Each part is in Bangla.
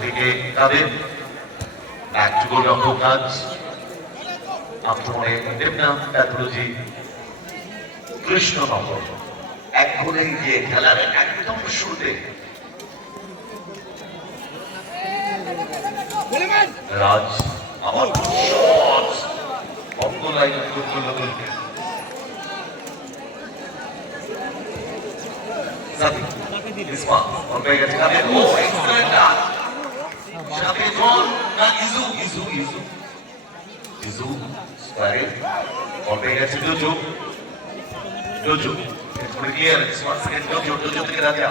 থেকে তাদের একটুকুর রকম কাজ আক্রমণে দেবনাথ প্যাথোলজি কৃষ্ণনগর এক গোলে গিয়ে খেলার একদম শুরুতে রাজ আমার অঙ্গ লাইন করল বলতে সাথী ইসমা অন পেয়ে গেছে কাদের ও এক্সেলেন্ট সাথে জন না ইজু ইজু ইজু ইজু স্কয়ারে অন পেয়ে গেছে জোজো জোজো পুরো ক্লিয়ার ইসমা সেকেন্ড জোজো জোজো থেকে রাজা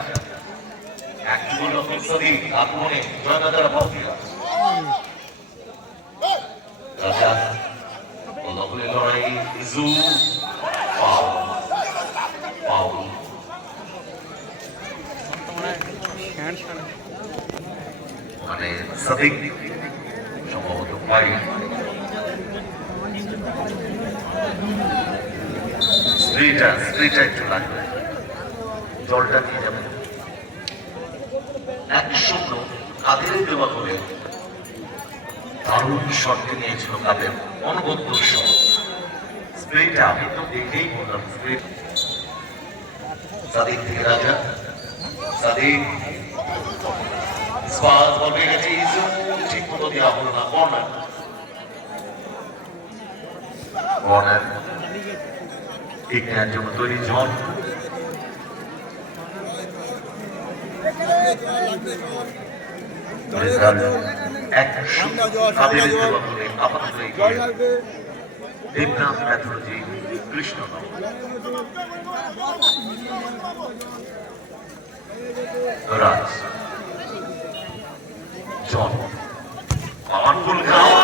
একটু রকম সাথী আক্রমণে জয়নাদারা পাওয়া রাজা বলে লড়াই ইজু পাও পাও মানে সাদিক সম্ভবত পাই স্ত্রীটা একটু লাগবে জলটা নিয়ে যাবে 1-0 কাদের দেওয়া করে দারুণ শটকে নিয়েছিল কাদের অনবদ্য শট স্প্রেটা আমি তো দেখেই বললাম স্প্রে সাদিক থেকে রাজা সাদিক স্পাস বল পেয়ে গেছে ইজু ঠিক মতো দেওয়া হলো না কর্নার ঠিক নেওয়ার জন্য তৈরি জন দেবনাথ প্যাথোলজি কৃষ্ণনগর রাজ জন পাওয়ারফুল গ্রাউন্ড